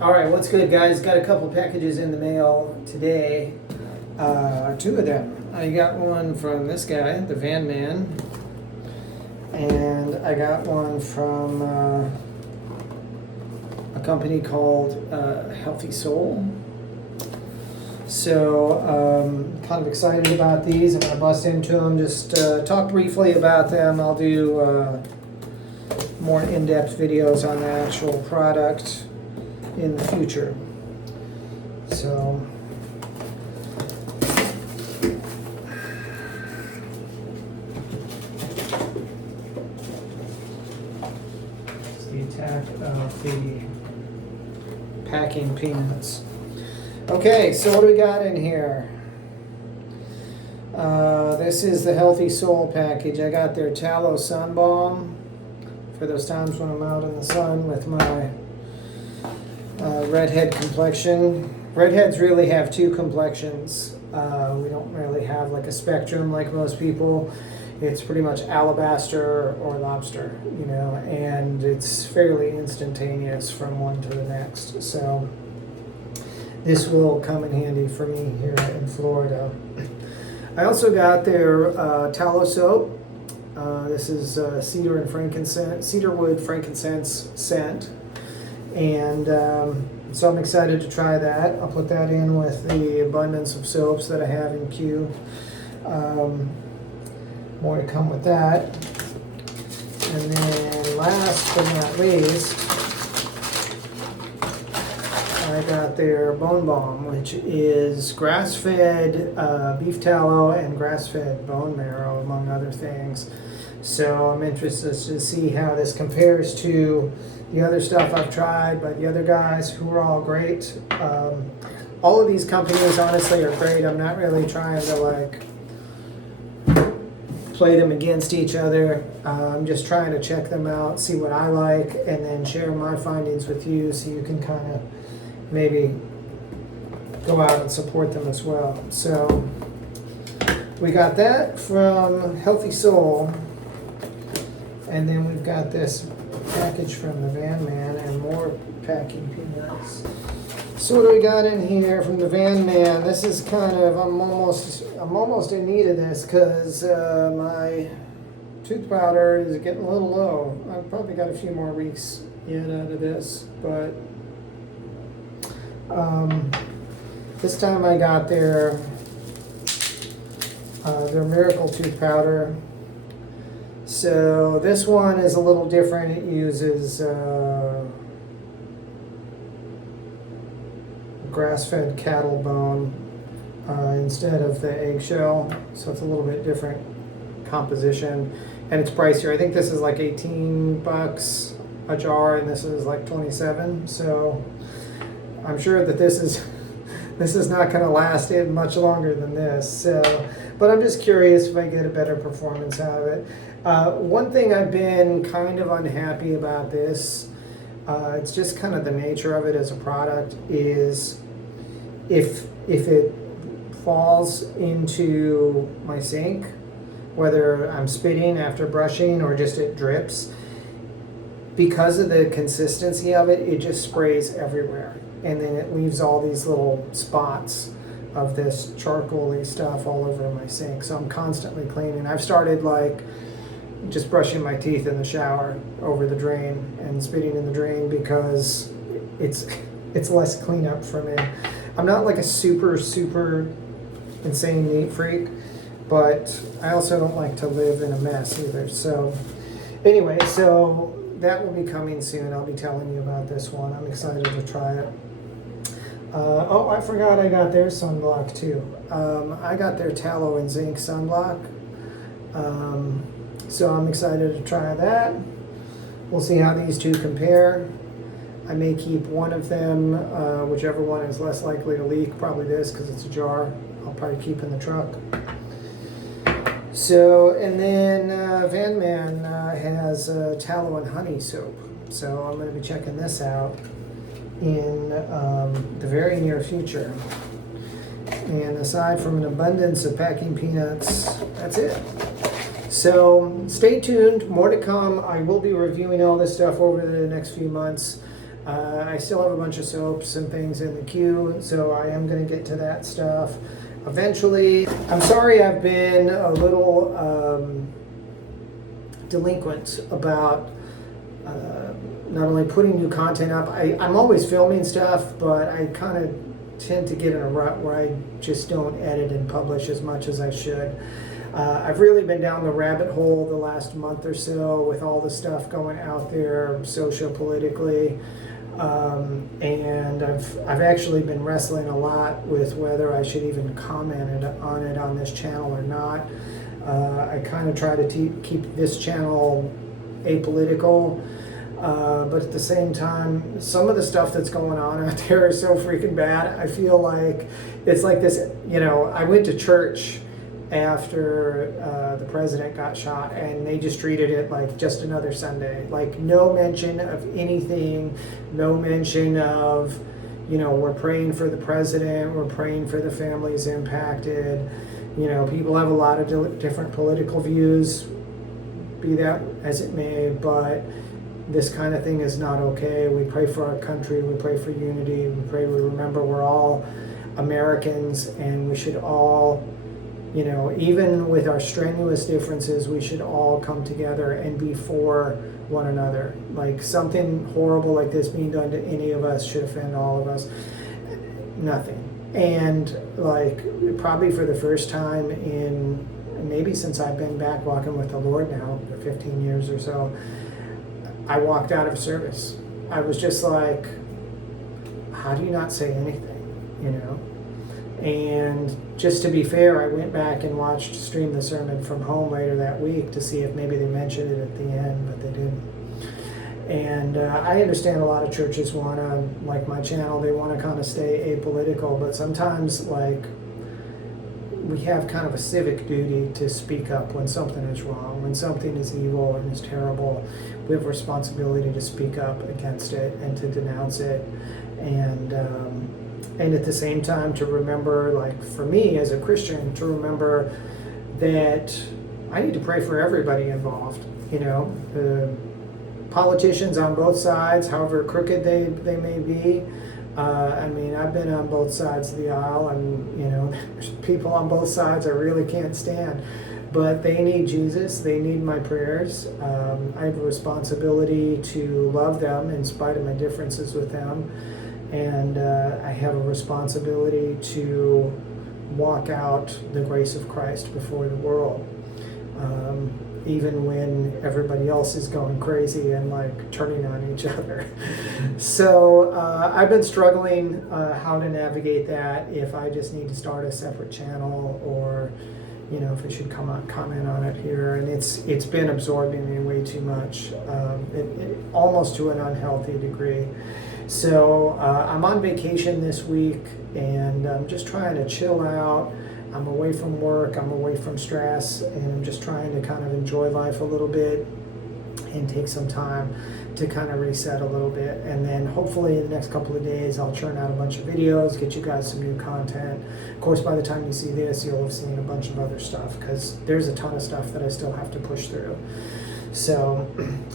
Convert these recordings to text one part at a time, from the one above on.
All right, what's good, guys? Got a couple packages in the mail today. Two of them. I got one from this guy, the Vanman, and I got one from a company called Healthy Sol. So, kind of excited about these. I'm going to bust into them, just talk briefly about them. I'll do more in-depth videos on the actual product in the future. So it's the attack of the packing peanuts. Okay, so what do we got in here? This is the Healthy Sol package. I got their tallow sun balm for those times when I'm out in the sun with my redhead complexion. Redheads really have two complexions. We don't really have like a spectrum like most people. It's pretty much alabaster or lobster, you know, and it's fairly instantaneous from one to the next. So this will come in handy for me here in Florida. I also got their tallow soap. This is cedarwood frankincense scent. And so I'm excited to try that. I'll put that in with the abundance of soaps that I have in queue. More to come with that. And then last but not least, I got their bone balm, which is grass-fed beef tallow and grass-fed bone marrow, among other things. So I'm interested to see how this compares to the other stuff I've tried by the other guys who are all great. All of these companies honestly are great. I'm not really trying to like play them against each other. I'm just trying to check them out, see what I like, and then share my findings with you so you can kind of maybe go out and support them as well. So we got that from Healthy Sol. And then we've got this package from the Vanman and more packing peanuts. So what do we got in here from the Vanman? This is kind of, I'm almost in need of this because my tooth powder is getting a little low. I've probably got a few more weeks yet out of this, but this time I got their Miracle tooth powder. So this one is a little different. It uses grass-fed cattle bone instead of the eggshell. So it's a little bit different composition, and it's pricier. I think this is like $18 a jar, and this is like 27. So I'm sure that this is not going to last it much longer than this. So, but I'm just curious if I get a better performance out of it. One thing I've been kind of unhappy about this, it's just kind of the nature of it as a product, is if it falls into my sink, whether I'm spitting after brushing or just it drips, because of the consistency of it, it just sprays everywhere. And then it leaves all these little spots of this charcoaly stuff all over my sink. So I'm constantly cleaning. I've started like just brushing my teeth in the shower over the drain and spitting in the drain because it's less cleanup for me. I'm not like a super insane neat freak, but I also don't like to live in a mess either. So anyway, so that will be coming soon. I'll be telling you about this one. I'm excited to try it. Oh, I forgot I got their sunblock too. I got their tallow and zinc sunblock. So I'm excited to try that. We'll see how these two compare. I may keep one of them, whichever one is less likely to leak, probably this because it's a jar. I'll probably keep in the truck. So, and then Vanman has tallow and honey soap. So I'm going to be checking this out in the very near future. And aside from an abundance of packing peanuts, that's it. So stay tuned, more to come. I will be reviewing all this stuff over the next few months. I still have a bunch of soaps and things in the queue, so I am going to get to that stuff eventually. I'm sorry I've been a little delinquent about not only putting new content up. I'm always filming stuff, but I kind of tend to get in a rut where I just don't edit and publish as much as I should. I've really been down the rabbit hole the last month or so with all the stuff going out there socio-politically. And I've actually been wrestling a lot with whether I should even comment on it on this channel or not. I kind of try to keep this channel apolitical, but at the same time, some of the stuff that's going on out there is so freaking bad. I feel like it's like this, I went to church after the president got shot, and they just treated it like just another Sunday. Like no mention of anything, no mention of, we're praying for the president, we're praying for the families impacted. People have a lot of different political views, be that as it may, but this kind of thing is not okay. We pray for our country, we pray for unity, we remember we're all Americans, and we should all, even with our strenuous differences, we should all come together and be for one another. Like something horrible like this being done to any of us should offend all of us. Nothing. And like probably for the first time in maybe since I've been back walking with the Lord now for 15 years or so, I walked out of service. I was just like, how do you not say anything, And just to be fair, I went back and streamed the sermon from home later that week to see if maybe they mentioned it at the end, but they didn't. And I understand a lot of churches want to, like my channel, they want to kind of stay apolitical, but sometimes we have kind of a civic duty to speak up when something is wrong, when something is evil and is terrible. We have a responsibility to speak up against it and to denounce it, and at the same time to remember, like for me as a Christian, to remember that I need to pray for everybody involved. The politicians on both sides, however crooked they may be. I've been on both sides of the aisle, and there's people on both sides I really can't stand, but they need Jesus. They need my prayers. I have a responsibility to love them in spite of my differences with them, and I have a responsibility to walk out the grace of Christ before the world. Even when everybody else is going crazy and turning on each other. So I've been struggling how to navigate that, if I just need to start a separate channel, or if I should comment on it here. And it's been absorbing me way too much, almost to an unhealthy degree. So I'm on vacation this week, and I'm just trying to chill out. I'm away from work, I'm away from stress, and I'm just trying to kind of enjoy life a little bit and take some time to kind of reset a little bit. And then hopefully in the next couple of days, I'll churn out a bunch of videos, get you guys some new content. Of course, by the time you see this, you'll have seen a bunch of other stuff, because there's a ton of stuff that I still have to push through. So,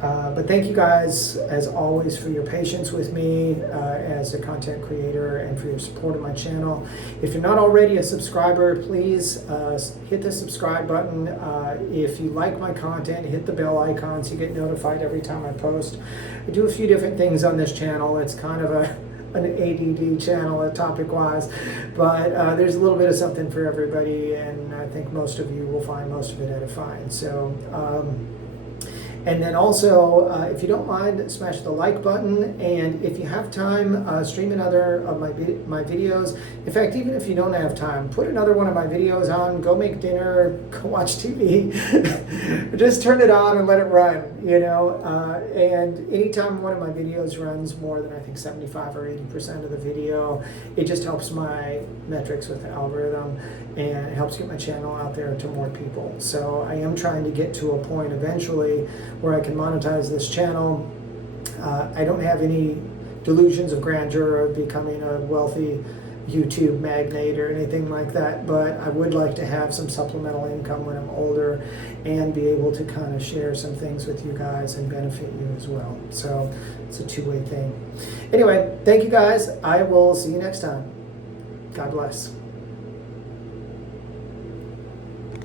but thank you guys, as always, for your patience with me as a content creator, and for your support of my channel. If you're not already a subscriber, please hit the subscribe button. If you like my content, hit the bell icon so you get notified every time I post. I do a few different things on this channel. It's kind of an ADD channel, topic-wise, but there's a little bit of something for everybody, and I think most of you will find most of it edifying. So. And then also, if you don't mind, smash the like button, and if you have time, stream another of my videos. In fact, even if you don't have time, put another one of my videos on, go make dinner, go watch TV, just turn it on and let it run, and anytime one of my videos runs more than I think 75 or 80% of the video, it just helps my metrics with the algorithm, and it helps get my channel out there to more people. So I am trying to get to a point eventually where I can monetize this channel. I don't have any delusions of grandeur of becoming a wealthy YouTube magnate or anything like that, but I would like to have some supplemental income when I'm older and be able to kind of share some things with you guys and benefit you as well. So it's a two-way thing. Anyway, thank you guys. I will see you next time. God bless.